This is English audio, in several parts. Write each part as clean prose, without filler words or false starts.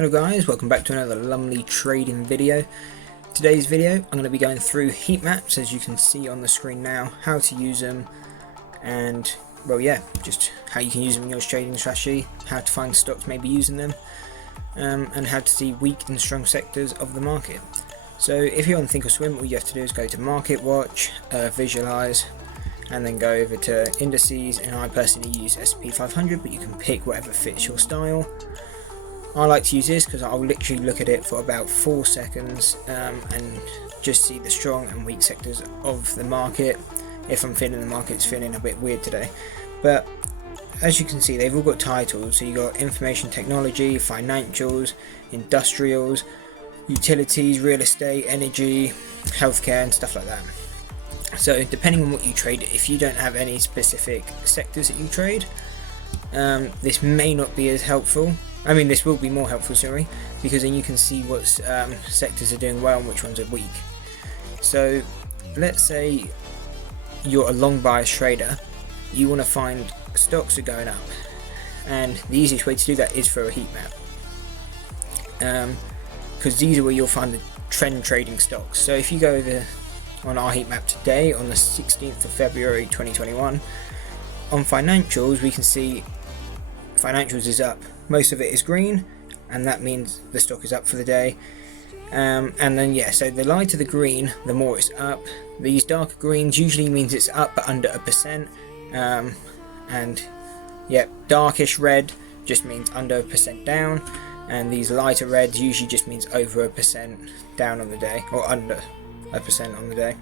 Hello guys, welcome back to another Lumley trading video. Today's video I'm going to be going through heat maps, as you can see on the screen now, how to use them, and well yeah, just how you can use them in your trading strategy, how to find stocks maybe using them, and how to see weak and strong sectors of the market. So if you're on Thinkorswim, all you have to do is go to Market Watch, Visualize, and then go over to indices, and I personally use S&P 500, but you can pick whatever fits your style. I like to use this because I'll literally look at it for about 4 seconds and just see the strong and weak sectors of the market. If I'm feeling the market's feeling a bit weird today, but as you can see, they've all got titles. So you got information technology, financials, industrials, utilities, real estate, energy, healthcare, and stuff like that. So depending on what you trade, if you don't have any specific sectors that you trade, this may not be as helpful. I mean, this will be more helpful, sorry, because then you can see what sectors are doing well and which ones are weak. So let's say you're a long bias trader, you want to find stocks are going up, and the easiest way to do that is through a heat map, because these are where you'll find the trend trading stocks. So if you go over on our heat map today on the 16th of February 2021, on financials we can see financials is up. Most of it is green, and that means the stock is up for the day. And then yeah, so the lighter the green, the more it's up. These darker greens usually means it's up but under 1%, and yeah, darkish red just means under 1% down, and these lighter reds usually just means over 1% down on the day, or under 1% on the day.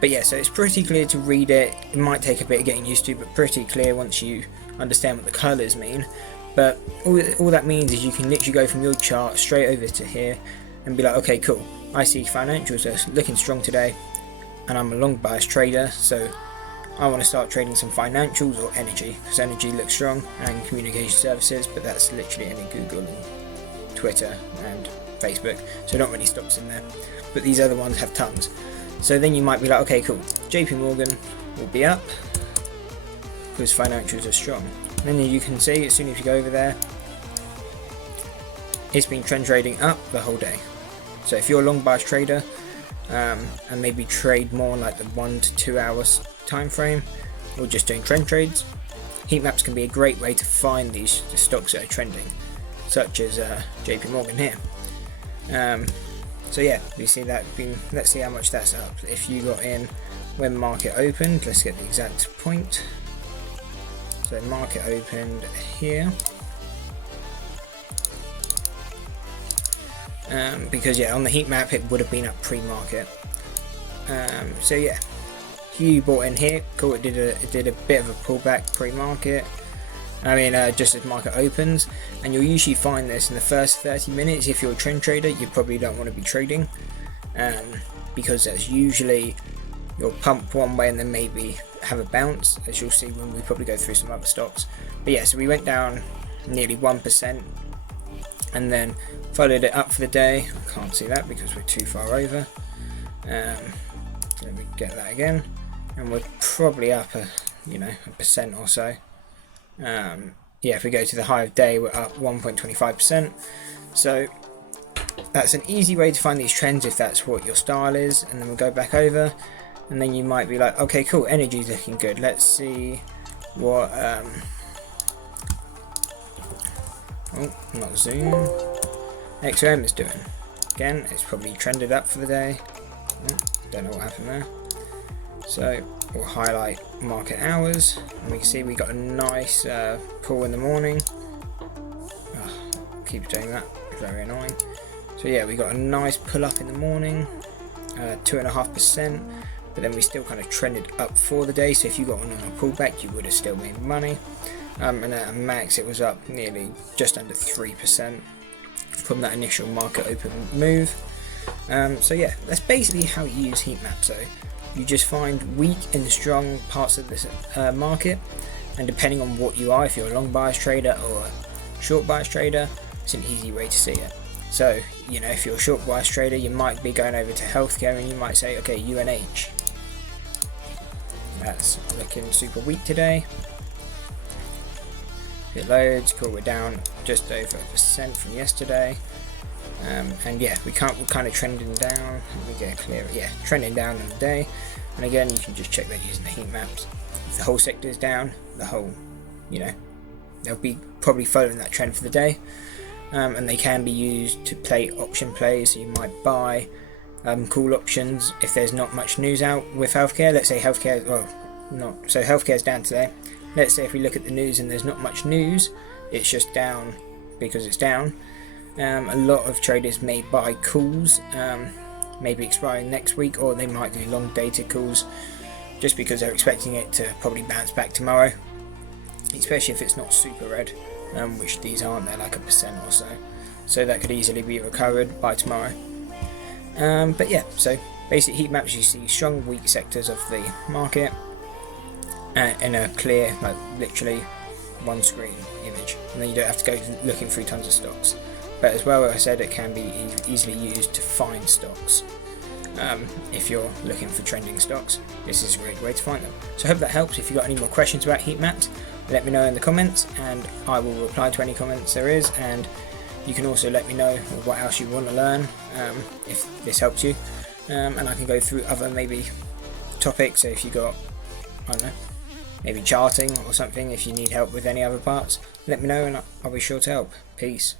But yeah, so it's pretty clear to read it. It might take a bit of getting used to, but pretty clear once you understand what the colours mean. But all that means is you can literally go from your chart straight over to here and be like, okay, cool, I see financials are looking strong today, and I'm a long bias trader, so I want to start trading some financials or energy, because energy looks strong, and communication services, but that's literally any Google and Twitter and Facebook, so not many stocks in there, but these other ones have tons. So then you might be like, okay, cool, JP Morgan will be up because financials are strong. And then you can see, as soon as you go over there, it's been trend trading up the whole day. So if you're a long bias trader, and maybe trade more like the 1 to 2 hours time frame, or just doing trend trades, heat maps can be a great way to find the stocks that are trending, such as JP Morgan here. So yeah, you see that let's see how much that's up. If you got in when market opened, let's get the exact point. So market opened here, because yeah, on the heat map it would have been up pre-market. So yeah, if you bought in here, cool, it did a bit of a pullback pre-market. I mean, just as market opens, and you'll usually find this in the first 30 minutes. If you're a trend trader, you probably don't want to be trading, because that's usually you'll pump one way and then maybe have a bounce, as you'll see when we probably go through some other stocks. But yeah, so we went down nearly 1% and then followed it up for the day. I can't see that because we're too far over. Let me get that again, and we're probably up a 1% or so. Yeah, if we go to the high of day, we're up 1.25%. So that's an easy way to find these trends if that's what your style is. And then we'll go back over, and then you might be like, okay, cool, energy's looking good. Let's see what not Zoom, XOM is doing. Again, it's probably trended up for the day. Don't know what happened there. So we'll highlight market hours, and we can see we got a nice pull in the morning. Keep doing that, very annoying. So yeah, we got a nice pull up in the morning, 2.5%, but then we still kind of trended up for the day. So if you got on a pullback, you would have still made money. And at a max, it was up nearly just under 3% from that initial market open move. So yeah, that's basically how you use heat maps. So you just find weak and strong parts of this market, and depending on what you are, if you're a long bias trader or a short bias trader, it's an easy way to see it. So if you're a short bias trader, you might be going over to healthcare, and you might say, okay, UNH, that's looking super weak today. If it loads, cool, we're down just over 1% from yesterday. And yeah, we're kind of trending down. Let me get clear. Yeah, trending down in the day. And again, you can just check that using the heat maps. If the whole sector is down, the whole, they'll be probably following that trend for the day. And they can be used to play option plays. So you might buy call options if there's not much news out with healthcare. Let's say healthcare, so healthcare's down today. Let's say if we look at the news and there's not much news, it's just down because it's down. A lot of traders may buy calls, maybe expiring next week, or they might do long dated calls just because they're expecting it to probably bounce back tomorrow, especially if it's not super red, which these aren't. They're like 1% or so, so that could easily be recovered by tomorrow. But yeah, so basic heat maps, you see strong weak sectors of the market in a clear, like literally one screen image, and then you don't have to go looking through tons of stocks. But as well, as I said, it can be easily used to find stocks. If you're looking for trending stocks, this is a great way to find them. So I hope that helps. If you've got any more questions about heat maps, let me know in the comments, and I will reply to any comments there is. And you can also let me know what else you want to learn, if this helps you, and I can go through other maybe topics. So if you got, I don't know, maybe charting or something, if you need help with any other parts, let me know and I'll be sure to help. Peace.